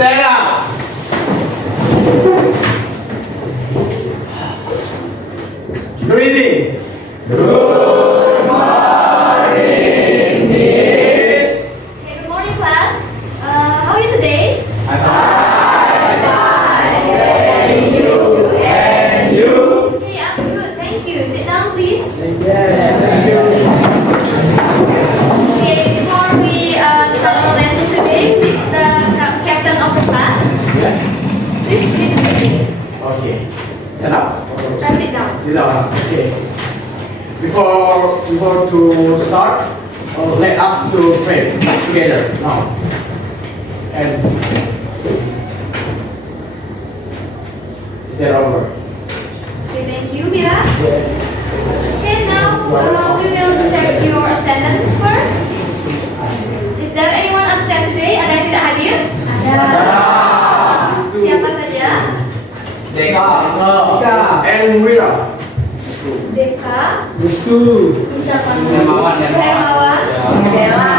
Stand up. Greeting. Okay, good morning, class. How are you today? Okay, I'm good. Thank you. Sit down, please. Okay, before we start our lesson today, please the captain of the class. Please greet me. Okay. Stand up. Sit down. Sit down. Okay. Before to start, let us to pray together now. And is that over? Okay, thank you, Mira. Okay, now we will check your attendance first. Is there anyone absent today? Ada yang tidak hadir? Ada. Siapa saja? Deka. And Wira. Deka. Siapa? Hermawan. Hermawan. Bella,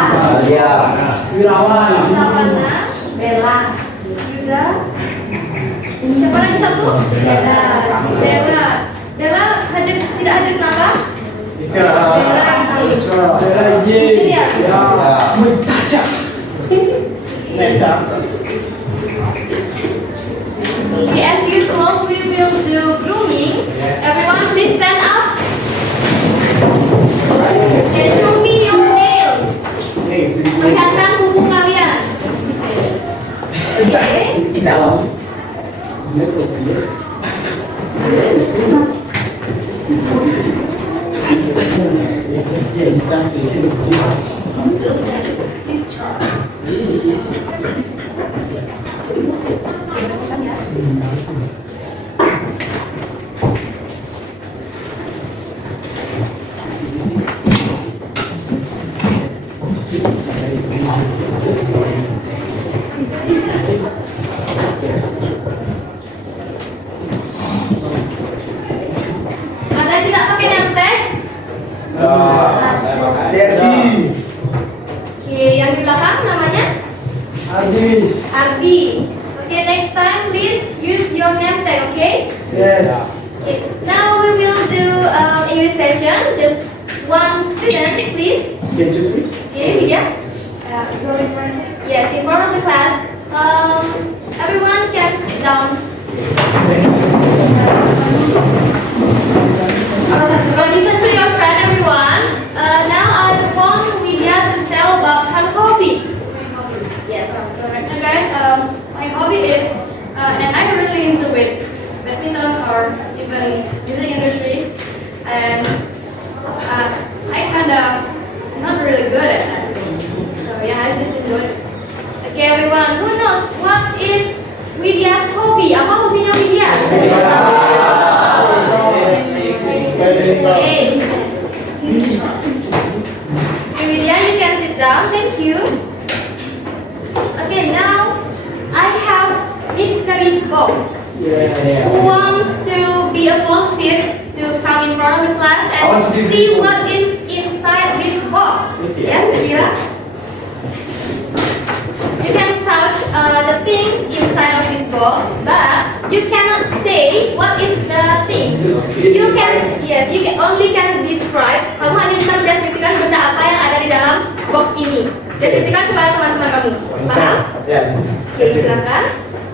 Wirawan. Savana. Bella, Yuda. Siapa lagi satu? Dela. Dela hadir tidak hadir kenapa? Ika. Itu dia. Mencaca. Neta. Okay, as usual, we will do grooming. Everyone, please stand up. And show me your nails. Perlihatkan kuku kalian. Okay. Ada yang tidak pakai nyantek? Derby. Oke, yang di belakang namanya? Ardis. Ardi. Okay, next time please use your name tag, okay? Yes. Okay, now we will do English session. Just one student, please. Can you choose me? Okay, Vidya. Yes, in front of the class. Everyone can sit down. Listen to your friend, everyone. Now I want Vidya to tell about her hobby. Yes. So right now guys, my hobby is, and I'm really into it, badminton or even music industry, and I kinda not really good at that. So yeah, I just enjoy it. Okay, everyone. Who knows what is Vidya's hobby? Apa hobinya Vidya? Okay. Okay, Vidya, you can sit down. Thank you. Okay, now I have mystery box. Yes. Who wants to be a volunteer to come in front of the class I want to and be see volunteer. what is inside this box? Okay. Yes, Vidya? You can touch the things inside of this box, but you cannot say what is the things. You can, yes, you can only can describe. Kamu hanya bisa mendeskripsikan benda apa yang ada di dalam box ini. Deskripsikan kepada teman-teman kamu. Paham? Yeah. Oke, silakan.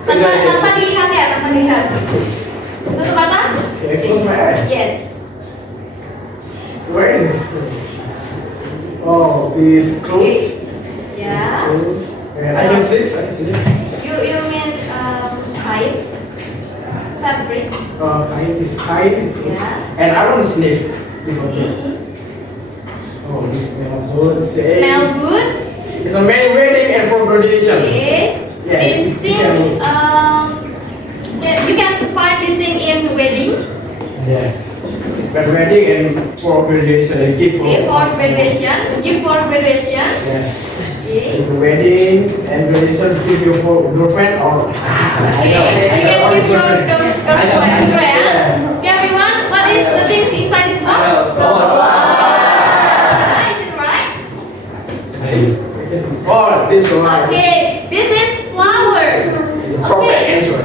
Tanpa dilihat ya, tanpa dilihat. Tutup mata? Okay, close my eye. Yes. Where is? Oh, is close. Ya. I can see. You mean kain? Fabric? Kain is kain. Yeah. And I don't sniff. It's okay. Oh, this smell good. Say. Smell good? It's a many wedding and for graduation. Okay. Yeah, This you thing, can- you can find this thing in wedding. Yeah. But wedding and for graduation and gift for. Okay, for graduation. Gift for graduation. Yeah. Okay. It's a wedding and graduation give you for girlfriend or. Okay. You can give your girlfriend. Yeah. Okay, everyone. What is the things inside this box? Is it right? Oh, this one. Okay. This is flowers. Perfect answer.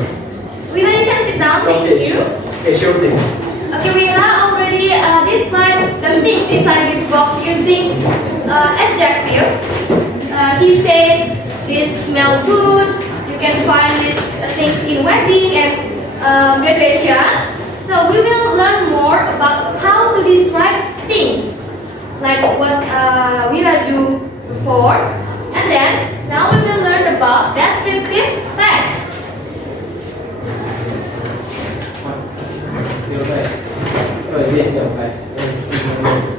Wira, you can sit down. Thank Okay, you. sure. Okay, sure thing. Okay, Wira already described the things inside this box using adjectives. He said this smell good. You can find these things in wedding and graduation. So we will learn more about how to describe things, like what Wira do before, and then now we will learn about descriptive text.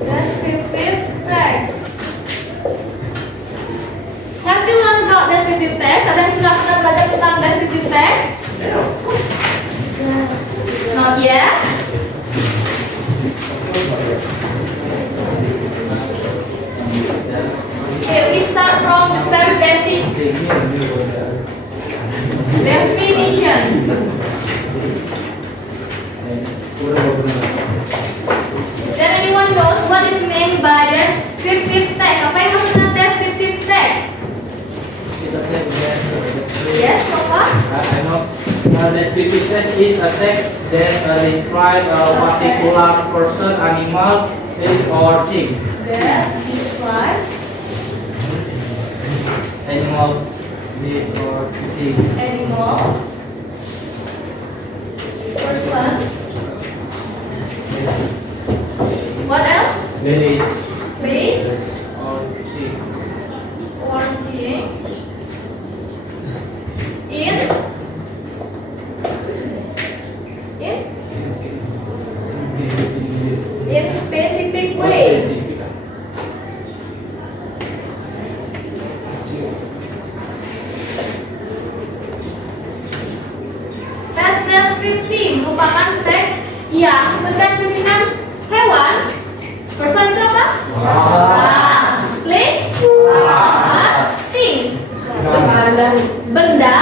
Descriptive text. Have you learned about descriptive text? Ada yang sudah pernah belajar tentang descriptive text? Not yet. Okay, we start from the very basic definition. Is there anyone knows what is meant by descriptive text? Apa yang maksudnya descriptive text? Yes, Papa? I know. Descriptive text is a text that describes a particular person, animal, place, or thing. That describe Animal, this, or thing. animals, person. What else? Place, Place or thing. or thing. In in specific way. Tes deskripsi merupakan teks yang mendeskripsikan hewan. Person itu apa? Place. Thing. Benda.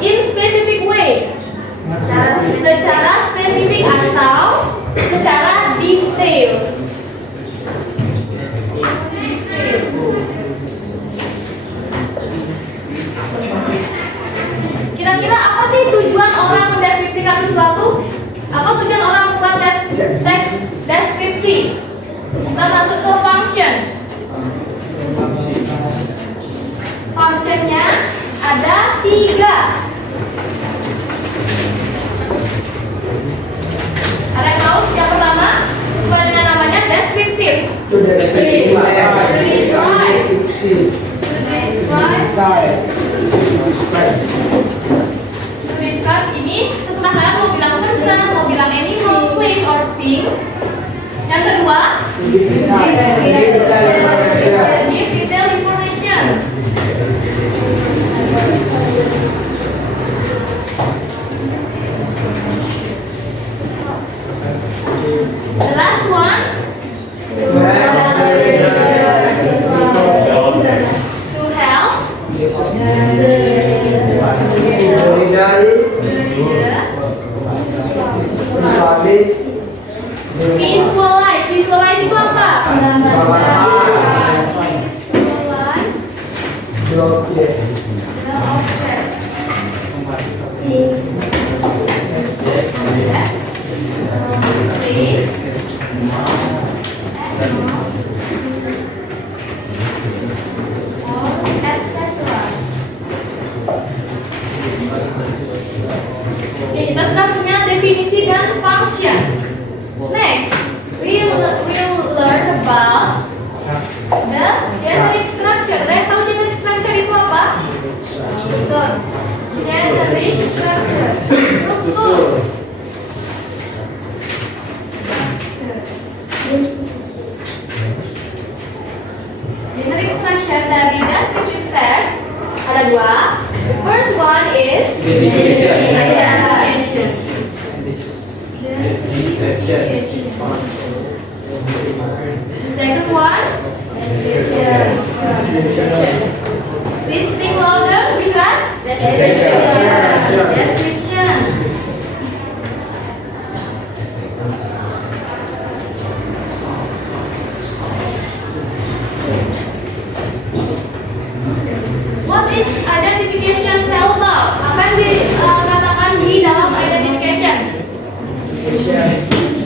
In specific way. Secara spesifik atau secara detail. Kira-kira apa sih tujuan orang mendeskripsikan sesuatu? Apa tujuan orang membuat teks deskripsi? Kita masuk ke function. Functionnya ada 3. Ada yang tahu yang pertama? Sesuai dengan namanya deskriptif. Itu deskripsi. To describe ini terserah kalian mau bilang person, mau bilang animal, place, or thing. Yang kedua, give detail information. The last one, to help visualize. Visualize itu apa? Visualize the object. Please. Oke, kita sudah punya definisi dan function. Next, we'll learn about the generic structure. Kalian tahu generic structure itu apa? Generic structure. Betul. Generic structure dari descriptive text ada 2. The first one is definition. The second one, please speak louder with us. Description. What is identification? Tell now. Apa yang dikatakan di dalam identification?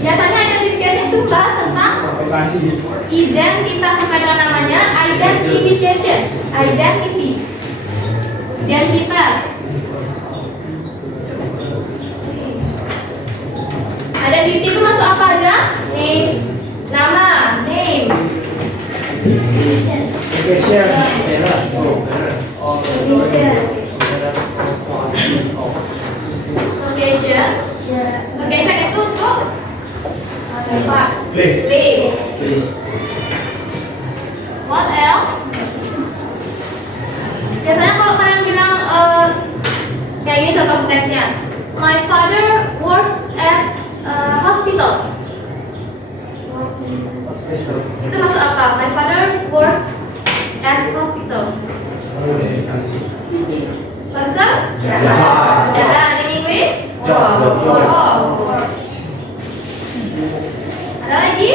Biasanya identification itu bahas tentang identitas sampai dengan namanya identification. Identitas. Identity itu masuk apa aja? Name, nama, name. Location. Location. Location itu untuk Place. place. What else? Biasanya kalau kalian bilang kayak gini contoh teksnya. My father works at hospital. Itu masuk apa? My father works at hospital. Betul? Jalan in English? Job. Ada lagi?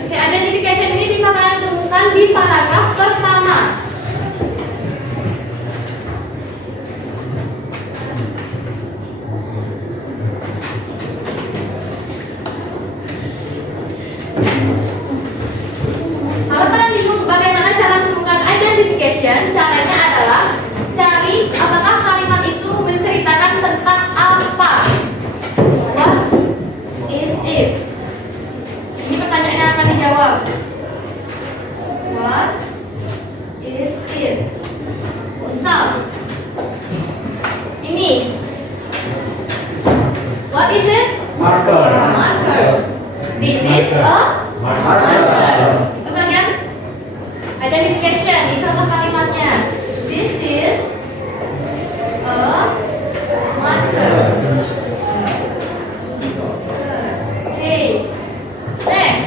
Oke, identification ini bisa kalian temukan di paragraf pertama. Kalau kalian bingung bagaimana cara menemukan identification, caranya adalah cari apakah kalimat itu menceritakan tentang apa. What is it? Ini pertanyaan yang akan dijawab. What is it? Misal, ini. What is it? Marker. Marker. This is a marker. Itu bagian identification. Ini contoh kalimatnya. This is a marker. Okay. Next.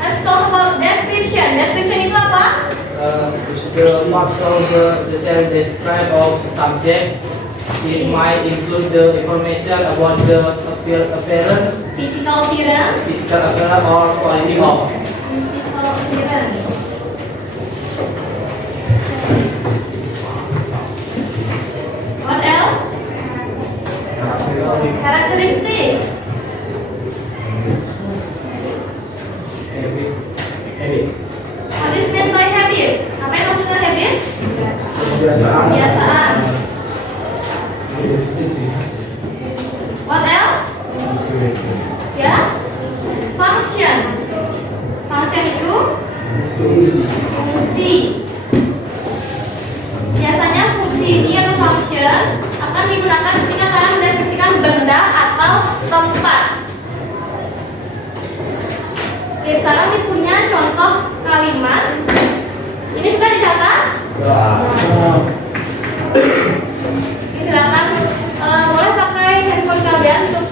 Let's talk about description. Description itu apa? The marks of the detail describe of subject. It might include the information about the appearance, Physical appearance. or quality of. Physical appearance. What else? Characteristics. What is meant by habits? Apa yang maksudnya habits? Kebiasaan. What else? Yes. Function. Function itu fungsi. Biasanya fungsi ini atau function akan digunakan ketika kalian mendeskripsikan benda atau tempat. Oke, sekarang Miss punya contoh kalimat. Ini sudah dicatat? Oke, silakan. Boleh pakai handphone kalian untuk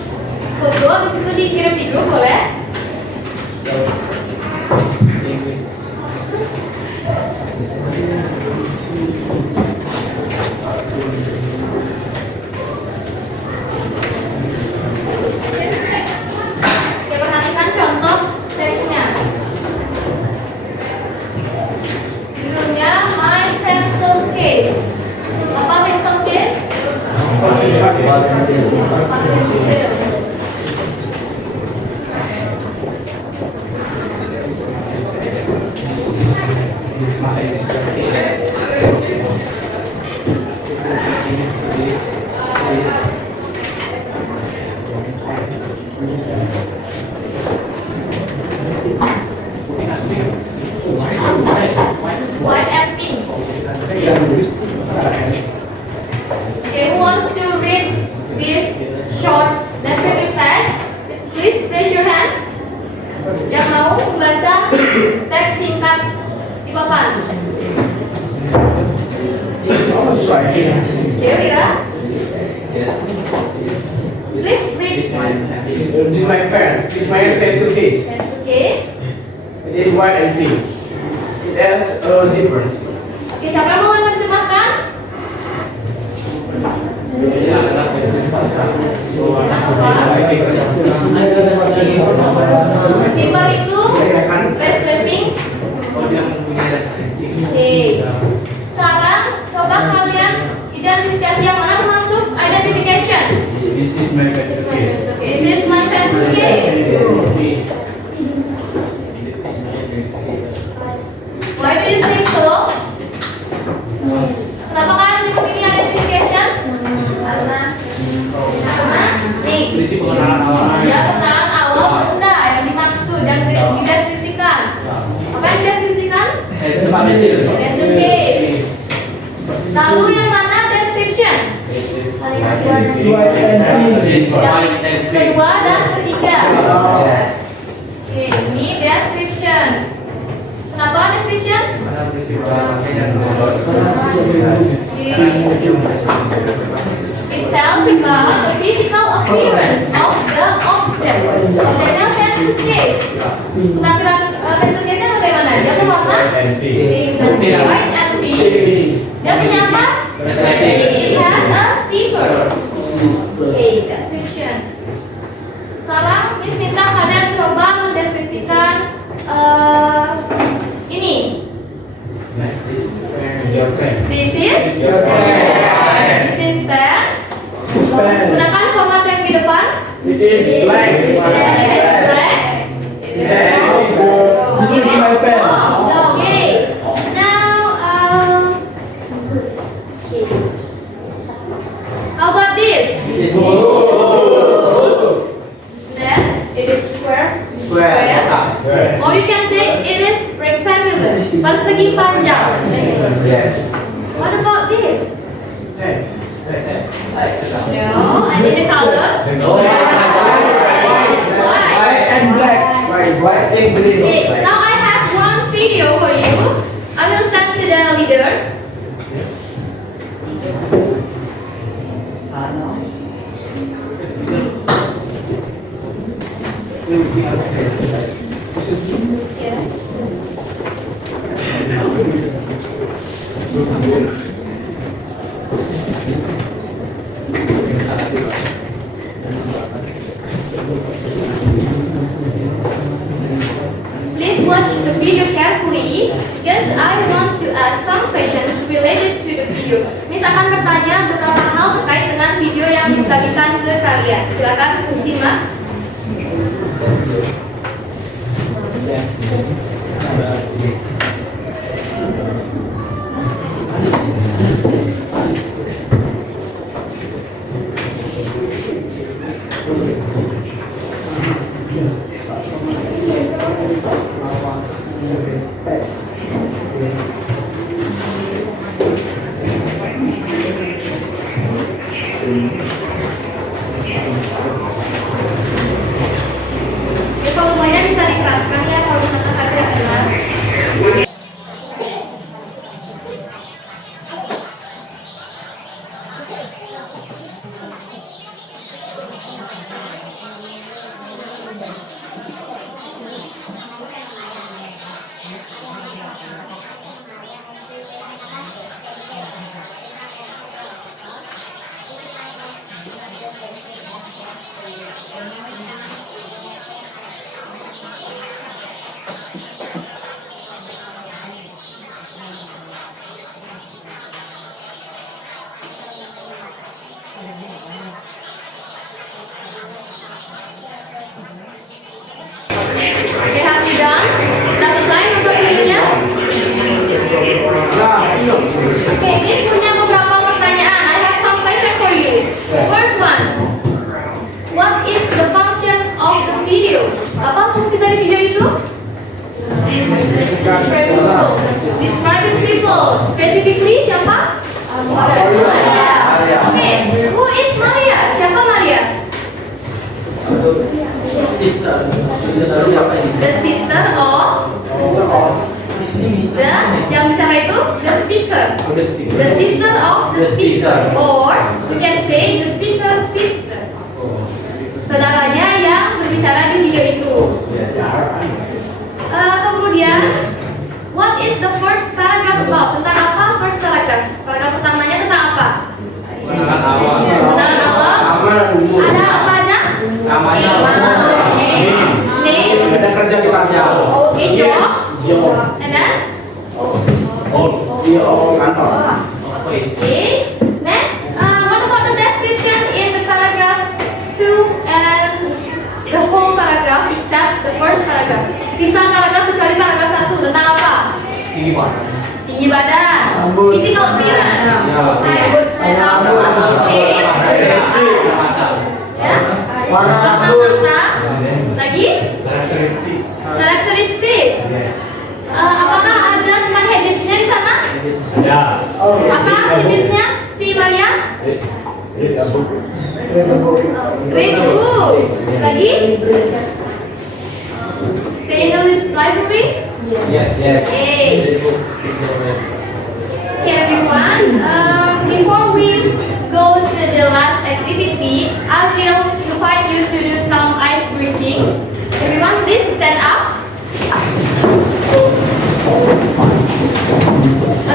foto, habis itu dikirim di grup boleh? Oke, perhatikan contoh teksnya. Judulnya My Pencil Case. Apa pencil case? Pencil. White and pink. Okay, who wants to read this short descriptive text? Please raise your hand. Yang mau membaca teks singkat di papan. Kira-kira? Please read. This is my pen. This is my pencil case. Pencil case. It is white and pink. It has a zipper. Oke, siapa yang mau menerjemahkan? Simple itu rest sleeping. Oke. Sekarang coba kalian identifikasi yang mana termasuk identification. This is my case. This is my pencil case. Why do you say so? Kenapa kalian nyebut ini identification? Karena nih, ya pengenalan awal benda yang dimaksud dan dideskripsikan. Apa yang dideskripsikan? Pencil case. Lalu yang mana description? Yang kedua dan ketiga. Oke, ini description. Kenapa description? It tells about the physical appearance of the object. Objeknya pencil case. Penampilan pencil case-nya bagaimana? Dia berwarna pink dan white and pink. Dia punya apa? It has a zipper. Okay, description. Sekarang Miss minta kalian coba mendeskripsikan ini. This is This is pen. Gunakan format yang di depan. It is black. It is black. This is my pen. Okay. Now, okay. How about this? Then it is square. Or you can say it is rectangular. Persegi panjang. What about this? No, and it is color. White and black. White and green. Okay, now I have one video for you. I will send to the leader. Yes. Please watch the video carefully because I want to add some questions related to the video. Miss akan bertanya beberapa hal terkait dengan video yang dibagikan ke kalian. Silakan simak. Ya, volumenya bisa dikeraskan ya kalau misalkan ada dengar. Oke, have you done? Sudah selesai untuk videonya? Oke, Miss punya beberapa pertanyaan. I have some question for you. First one, what is the function of the video? Apa fungsi dari video itu? Describing people. Specifically siapa? Maria. Oke, who is Maria? Siapa Maria? The sister of yang bicara itu the speaker. The sister of the speaker, or we can say the speaker's sister. Saudaranya yang berbicara di video itu. Kemudian, what is the first paragraph about? Tentang apa first paragraph? Paragraph pertamanya tentang apa? Kenalan awal. Sisa paragraf kecuali paragraf 1 tentang apa? Tinggi Pak. Tinggi badan. Rambut. Physical appearance. Ya. Warna Warna rambut. mata. Lagi? Karakteristik. Apakah ada tentang habitsnya di sana? Ya. Apa habitsnya si Maria? Read book. Lagi? Stay in the library. Yes, yes. Okay. Okay, everyone. Before we go to the last activity, I will invite you to do some ice breaking. Everyone, please stand up.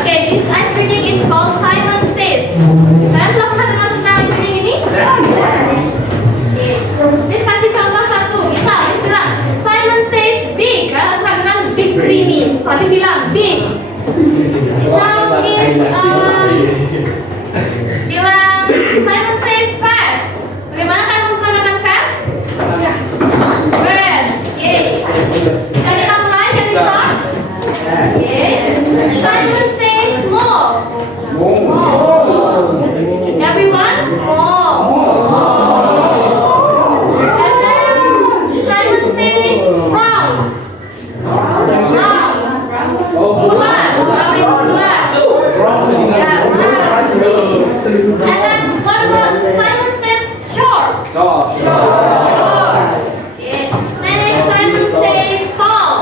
Okay, this ice breaking is called Simon Says. Kalian sudah pernah dengar tentang ice breaking ini? Yes. Miss kasih contoh satu. Misal, Miss bilang Simon says big. Kalian harus bilang big screaming. Sambil bilang big. Misal Miss bilang Simon says fast. Bagaimana kalian menggunakan fast? Fast. Okay. Bisa kita mulai? Can we start? Yes. Simon says small. Everyone, small. And then Simon says brown. Brown. Bulat. Bulat. Yeah, bulat. And then what about Simon says short. Short. Yeah. Then Simon says tall.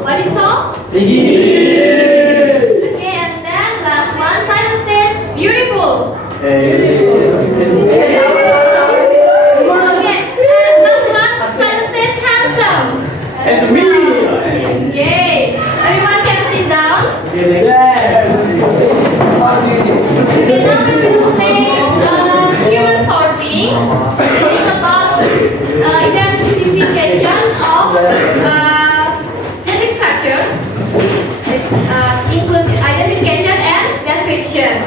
What is tall? Okay, and then last one, Simon says beautiful. Okay, and last one, Simon says handsome. It's me. Okay, everyone can sit down. Yes. Okay, now we will play human sorting. It's about identification of genetic structure. It includes identification and description.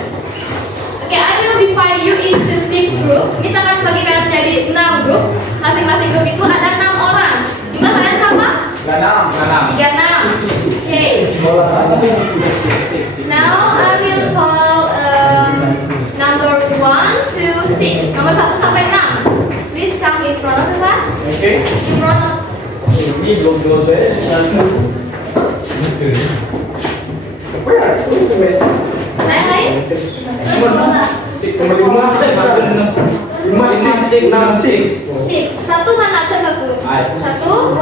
Okay, I will divide you into 6 groups. Misalkan bagi kalian menjadi 6 grup. Masing-masing grup itu ada 6 orang. Jumlah kalian berapa? 36. Okay. Now I will call number 1 to 6. Nomor 1 sampai 6. Please come in front of the class. Okay. In front of. Ini belum Where are you? Lain-lain. Nomor 5, 6. Sip. 1 mana aja 1? 1, 2,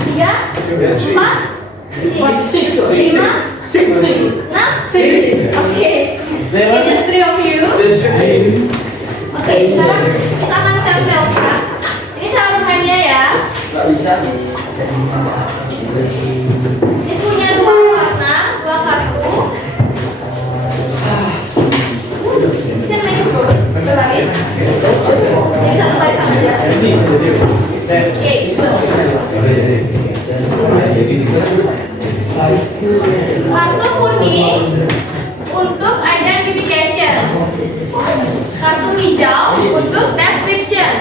3, 4, 5, 6, 6. Okay. Okay, just 3 of you. Oke, sekarang kita akan tempelkan. Ini cara bermainnya ya. Ini punya 2 warna, 2 kartu. Ini kan main terus, berbaris. Jadi 1 kali sama aja. Oke, kartu kuning untuk identification. Kartu hijau untuk description.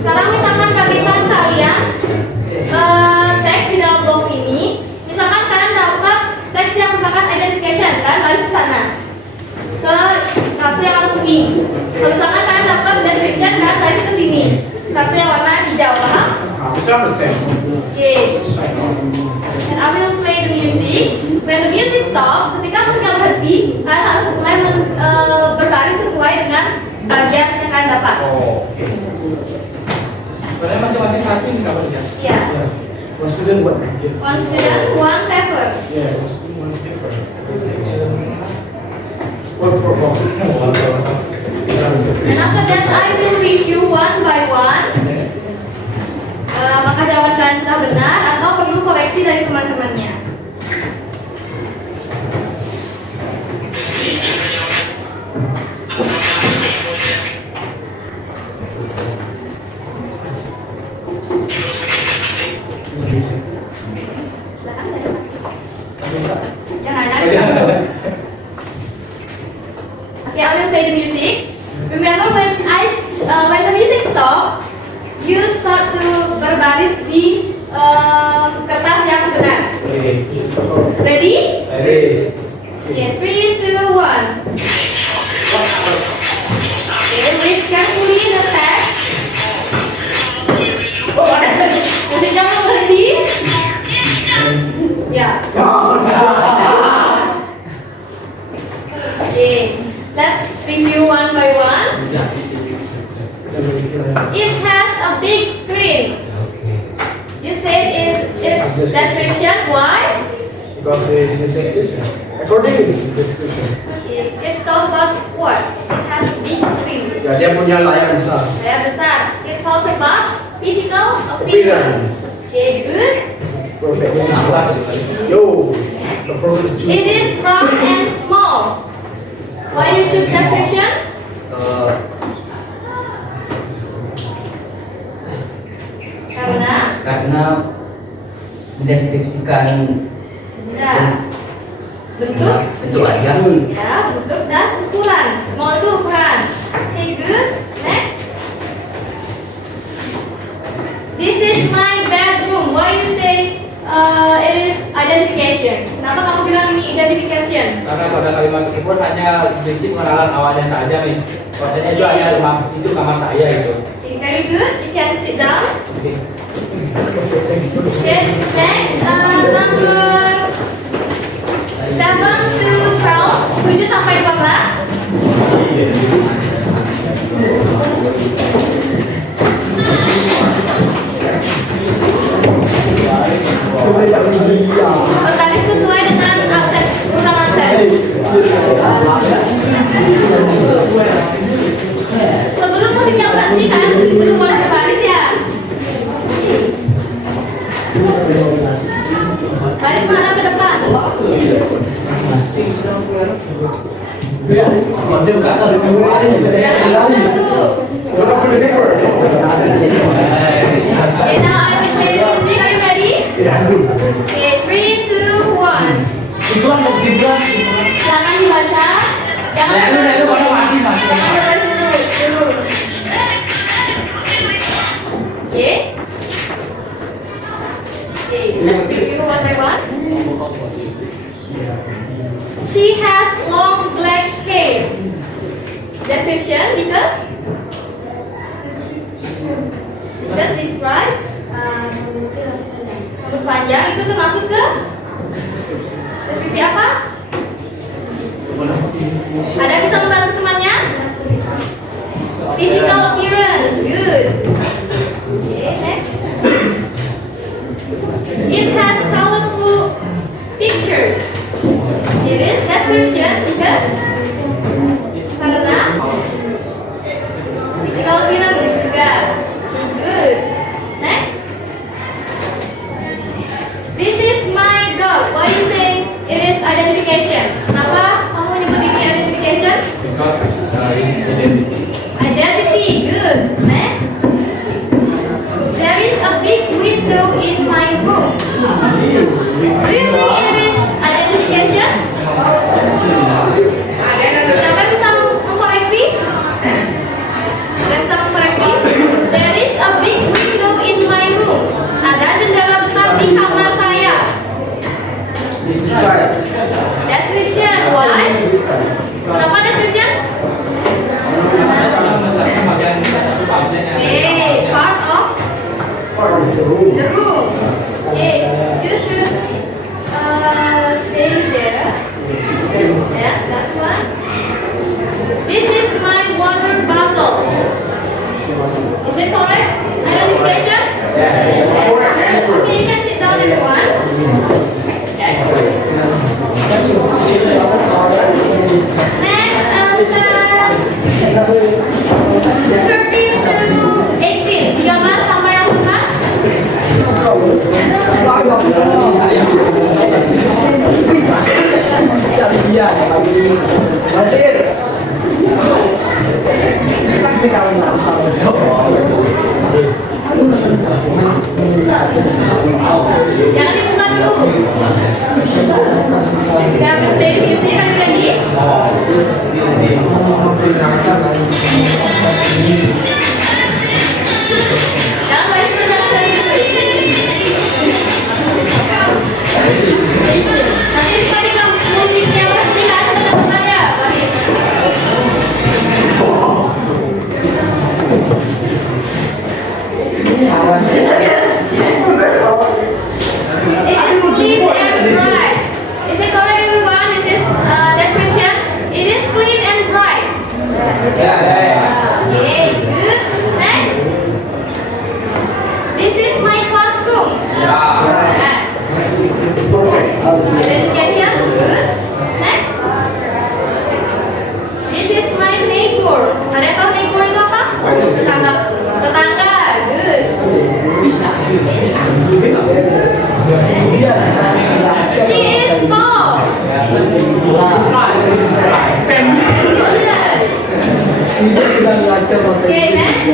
Sekarang misalkan bagaimana kalian teks di dalam box ini. Misalkan kalian dapat teks yang merupakan identification, kalian balik ke sana ke kartu yang warna kuning. Kalau misalkan kalian dapat description, kalian balik ke sini kartu yang warna hijau, paham? Bisa understand? Okay. And I will play the music. When the music stop, ketika musiknya berhenti, kalian harus mulai berbaris sesuai dengan bagian yang kalian dapat. Oke. Boleh masing-masing satu ini nggak boleh? Ya. One student, one. One student, one paper. Yeah, one paper. One for all. And after that, I will review one by one. Apakah jawaban kalian sudah benar atau perlu koreksi dari teman-temannya? Okay, I will play the music. Remember when the stop, you start to berbaris di kertas yang benar. Ready? Ready. Okay, 3, 2, 1. Okay, read carefully the text. Masih jangan berhenti. Ya. Okay, let's review one by one. It has a big screen. You said it's description. Why? Because it's in the description. According to the description. It's talks about what? It has a big screen. Ya, dia punya layar besar. Layar besar. It talks about physical appearance. Okay, good. Perfect. Yo, the perfect choose. It is round and small. Why you choose description? Karena mendeskripsikan Ya. Bentuk. bentuk aja. Ya, bentuk dan ukuran. Small itu ukuran. Okay, good. Next. This is my bedroom. Why you say it is identification? Kenapa kamu bilang ini identification? Karena pada kalimat tersebut hanya berisi pengenalan awalnya saja, Miss. Maksudnya itu hanya rumah, itu kamar saya gitu. Okay, very good. You can sit down. Oke. Okay, next. Number 7 to 12. 7 sampai 12. Berbaris sesuai dengan absen ulangan absen. Sebelum musiknya berhenti kan, belum boleh berbaris ya. Baris menghadap ke depan. Okay, now I will play the music. Are you ready? Okay, 3, 2, 1. Jangan dibaca. Jangan berbaris dulu. Okay. Okay, let's review one by one. She has long black hair. Description because describe rambut panjang itu termasuk ke deskripsi apa? Ada yang bisa membantu temannya? Physical appearance, good. Okay, next. It has colorful pictures. It is description because karena physical appearance juga. Good. Next. This is my dog. Why you say it is identification? Kenapa kamu menyebut ini identification? Because it's identity. Identity. Good. Next. There is a big window in my room. Do you think it is identification? Siapa bisa mengkoreksi? Ada yang bisa mengkoreksi? There is a big window in my room. Ada jendela besar di kamar saya. This is right. Description. Why? Kenapa description? Okay, part of the room. Okay, you should stay there. Yeah, last one. This is my water bottle. Is it correct? Identification? Correct answer. Okay, you can sit down everyone. Next answer. 13 to 18. 13 sampai 18. Jangan dibuka dulu. Kita ambil dari music lagi. Okay, next.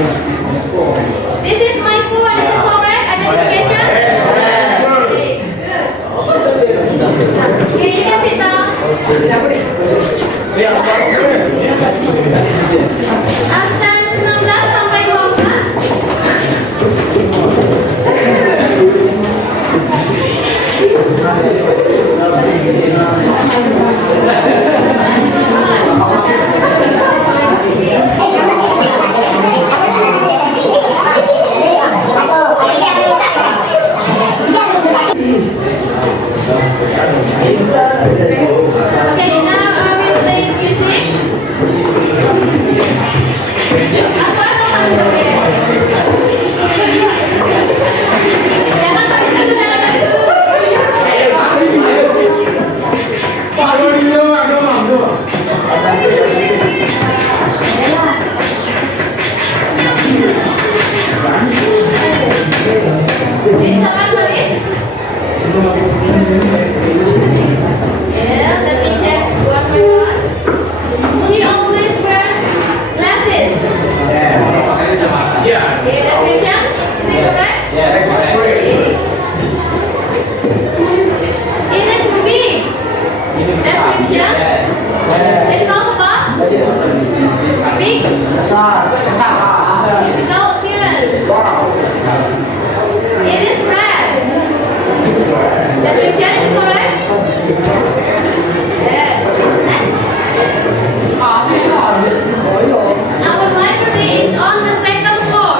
This is my phone. Is it correct? Identification? Okay, good. Okay, you can sit down. Absen 19 sampai 24. Okay, now I will play music. Aku akan ambil. Jangan terus jangan Silakan tulis. Yeah, let me check one by one. She always wears glasses. Okay, description. Is it correct? Okay. It is big. Description. Physical apa? Big. Physical appearance. It is red. Description is correct? Yes. Next. Our library is on the second floor.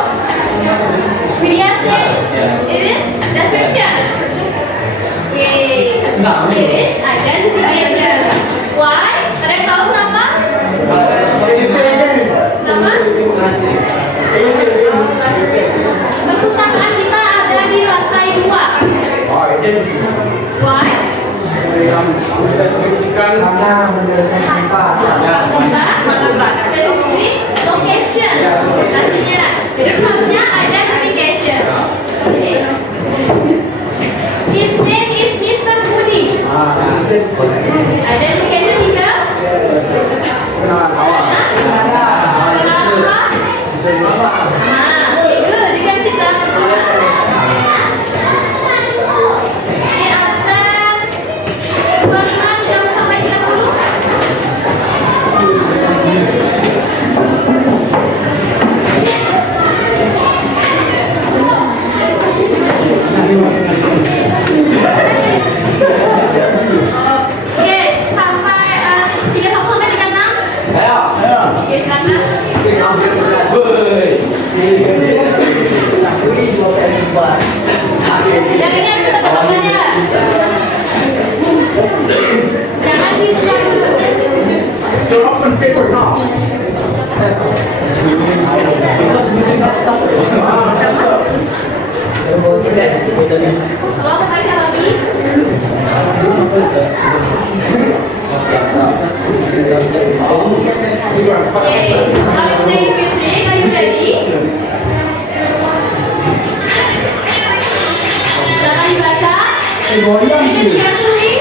Vidya says it is description. Okay. It is identification. Why? Ada yang tahu kenapa? Kenapa? Perpustakaan kita ada di lantai 2. Why? Specifically, location. Lokasinya. Jadi maksudnya identification. Okay. His name is Mr. Budi. Identification because kenalan apa? Okay, good. You can sit down. Okay, absen 25 sampai 30. Oke, sampai 31 sampai 36. Oke, silakan. Yang ini harus kita bawakannya. Jangan dijual dulu. Kalau terbaik lagi. Okay, are you playing music? Are you ready? Jangan dibaca. Listen carefully.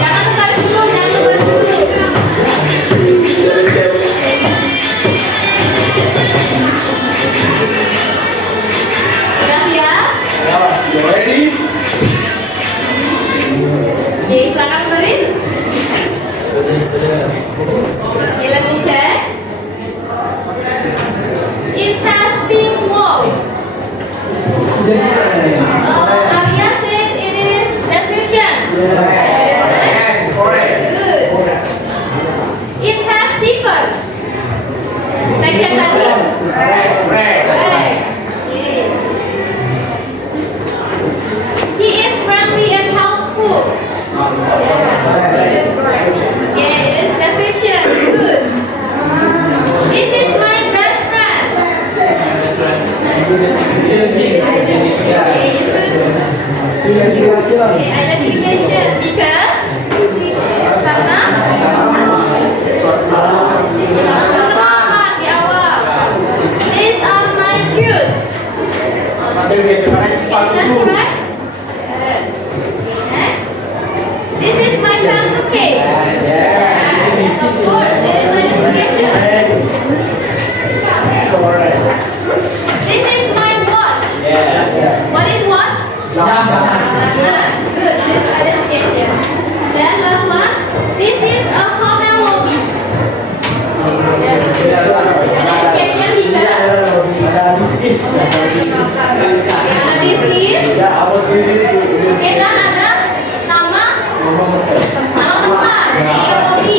Jangan terbaik dulu, jangan terbaik dulu. Udah siap? Okay, silakan tulis. Okay, let me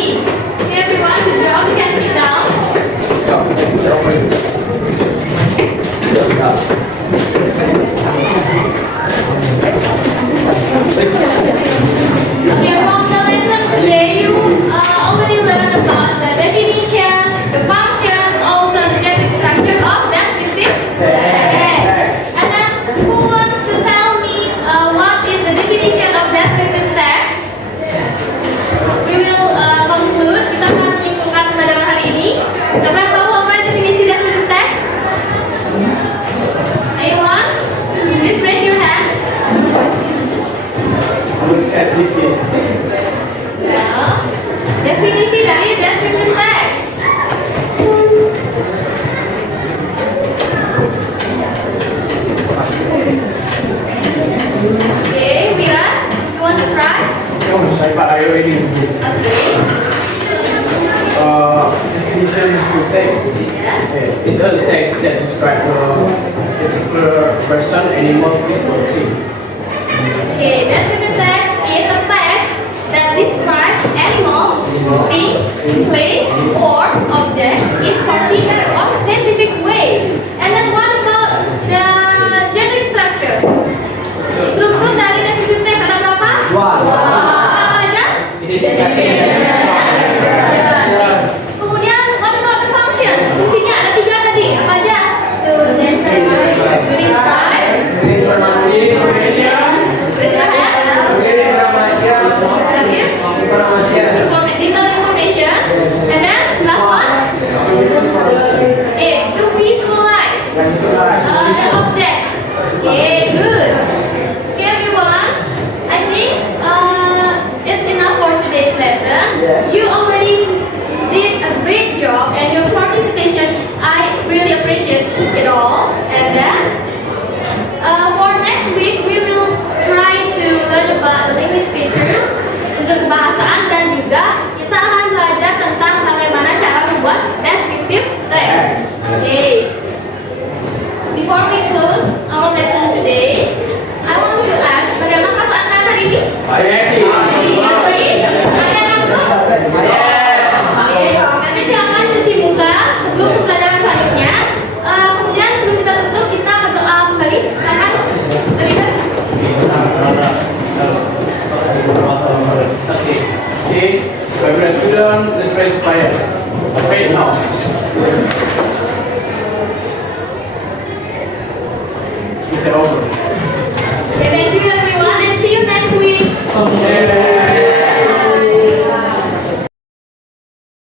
Okay, everyone, good job. You can sit down. Okay, from the lesson today, you already learned about the definition, the functions, also the genetic structure of descriptive text. And then, who wants to tell me what is the definition of descriptive text? We will conclude. Kita akan menyimpulkan pelajaran hari ini. Siapa yang tahu apa definisi descriptive text? Anyone? Please raise your hand. Look at this case. Ya, definisi dari descriptive text. Okay, Mira, you want to try? Oh, sorry, but I already did. Okay. Definition is to text. It's a text that describes a particular person, animal, place, or thing. Okay, that's